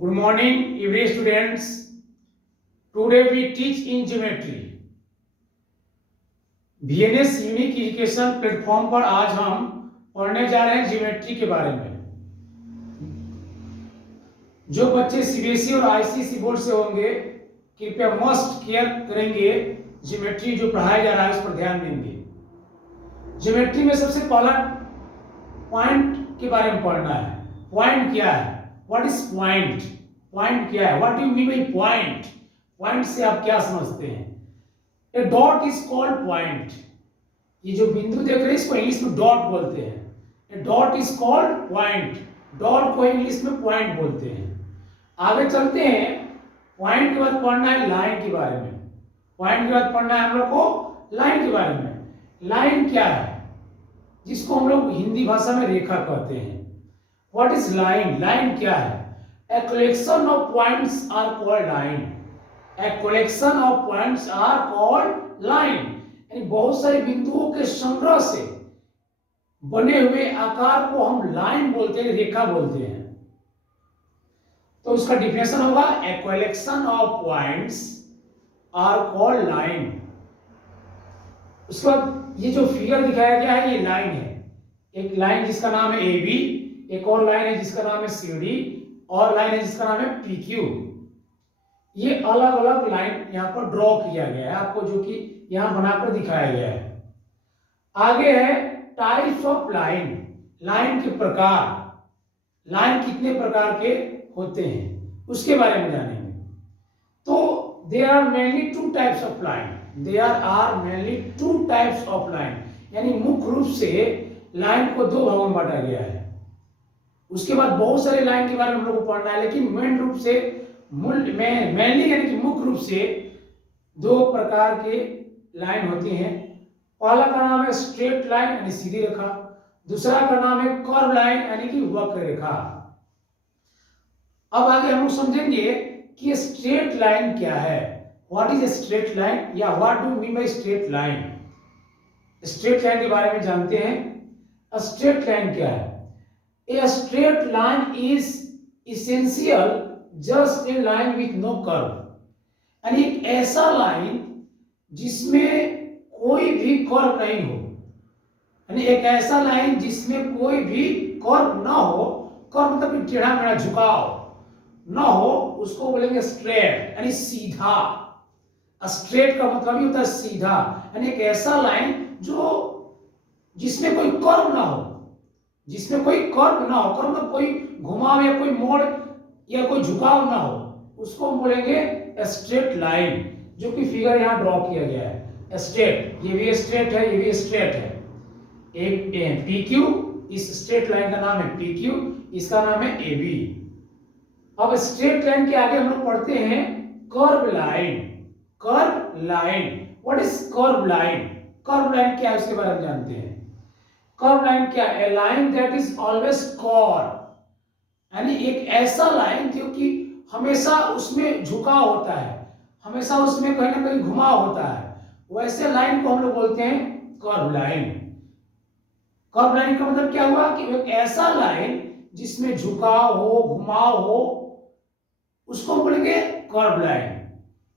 Good morning, every students. Today we teach in geometry. VNS unique education platform पर आज हम पढ़ने जा रहे हैं ज्योमेट्री के बारे में। जो बच्चे सीबीएसई और आईसीएसई बोर्ड से होंगे कृपया मस्ट केयर करेंगे, ज्योमेट्री जो पढ़ाया जा रहा है उस पर ध्यान देंगे। ज्योमेट्री में सबसे पहला पॉइंट के बारे में पढ़ना है। पॉइंट क्या है? What is point? पॉइंट क्या है? What do you mean by point? Point से आप क्या समझते हैं? ए डॉट इज कॉल्ड पॉइंट। ये जो बिंदु देख रहे हैं इसको इंग्लिश में डॉट बोलते हैं। ए dot is called point. Dot को इंग्लिश में पॉइंट बोलते हैं। आगे चलते हैं। पॉइंट के बाद पढ़ना है लाइन के बारे में। पॉइंट के बाद पढ़ना है हम लोग को लाइन के बारे में। लाइन क्या है? जिसको हम लोग हिंदी भाषा में रेखा कहते हैं। What is line? लाइन क्या है? A collection of points are called line. A collection of points are called line. यानी बहुत सारे बिंदुओं के संग्रह से बने हुए आकार को हम लाइन बोलते हैं, रेखा बोलते हैं। तो उसका डिफिनेशन होगा a collection of points are called line. उसके बाद ये जो फिगर दिखाया गया है ये लाइन है। एक लाइन जिसका नाम है ए बी, एक और लाइन है जिसका नाम है सी डी, और लाइन है जिसका नाम है पी क्यू। ये अलग अलग लाइन यहाँ पर ड्रॉ किया गया है आपको, जो कि यहाँ बनाकर दिखाया गया है। आगे है टाइप्स ऑफ लाइन। लाइन के प्रकार। लाइन कितने प्रकार के होते हैं उसके बारे में जानेंगे। तो there are mainly two types of line. There are mainly two types of line, यानी मुख्य रूप से लाइन को दो भागों में बांटा गया है। उसके बाद बहुत सारे लाइन के बारे में हम लोग को पढ़ना है, लेकिन मेन रूप से मेनली यानी कि मुख्य रूप से दो प्रकार के लाइन होती हैं। पहला का नाम है स्ट्रेट लाइन यानी सीधी रेखा, दूसरा का नाम है कर्व लाइन यानी कि वक्र रेखा। अब आगे हम लोग समझेंगे कि स्ट्रेट लाइन क्या है। What is a straight line, या what do mean by straight line. Straight line के बारे में जानते हैं। स्ट्रेट लाइन क्या है? A straight line is essential just a line with no curve। यानी एक ऐसा लाइन जिसमें कोई भी कर्व नहीं हो, यानी एक ऐसा लाइन जिसमें कोई भी कर्व ना हो। कर्व मतलब टेढ़ा मेढ़ा झुकाव ना हो, उसको बोलेंगे स्ट्रेट यानी सीधा। स्ट्रेट का मतलब ही होता है सीधा, यानी एक ऐसा लाइन जो जिसमें कोई कर्व ना हो, जिसमें कोई कर्व ना हो। कर्व मतलब कोई घुमाव या कोई मोड़ या कोई झुकाव ना हो, उसको हम बोलेंगे स्ट्रेट लाइन, जो कि फिगर यहाँ ड्रॉ किया गया है। स्ट्रेट, ये भी स्ट्रेट है, ये भी स्ट्रेट है। एक पी क्यू, इस स्ट्रेट लाइन का नाम है पी क्यू, इसका नाम है ए बी। अब स्ट्रेट लाइन के आगे हम लोग पढ़ते हैं curve line. Curve line, what is curve line? Curve line क्या है उसके बारे में जानते हैं। कर्व लाइन क्या है? A line that is always curve, यानी एक ऐसा लाइन जो कि हमेशा उसमें झुकाव होता है, हमेशा उसमें कहीं ना कहीं घुमाव होता है, वैसे लाइन को हम लोग बोलते हैं कर्व लाइन। कर्व लाइन का मतलब क्या हुआ कि एक ऐसा लाइन जिसमें झुकाव हो, घुमाव हो, उसको हम बोलेंगे कर्व लाइन।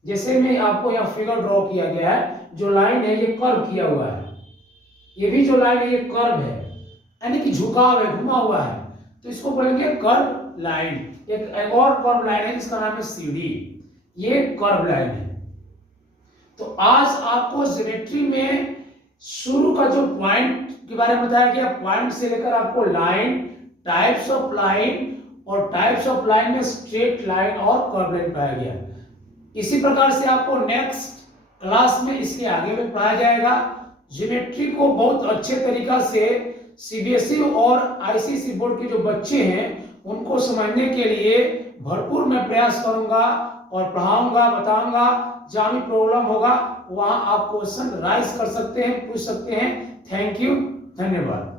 जैसे में आपको यहाँ फिगर ड्रॉ किया गया है, जो लाइन है ये कर्व किया हुआ है, ये भी जो लाइन है ये कर्व है, यानी कि झुकाव है, घुमा हुआ है, तो इसको बोलेंगे कर्व लाइन। एक और कर्व लाइन है जिसका नाम है सीडी, ये कर्व लाइन है। तो आज आपको ज्योमेट्री में शुरू का जो पॉइंट के बारे में बताया गया, पॉइंट से लेकर आपको लाइन, टाइप्स ऑफ लाइन, और टाइप्स ऑफ लाइन में स्ट्रेट लाइन और कर्व लाइन पाया गया। इसी प्रकार से आपको नेक्स्ट क्लास में इसके आगे में पढ़ाया जाएगा। ज्योमेट्री को बहुत अच्छे तरीका से सीबीएसई और आईसीएसई बोर्ड के जो बच्चे हैं उनको समझने के लिए भरपूर मैं प्रयास करूंगा और पढ़ाऊंगा, बताऊंगा। जहां भी प्रॉब्लम होगा वहां आप क्वेश्चन राइज कर सकते हैं, पूछ सकते हैं। थैंक यू, धन्यवाद।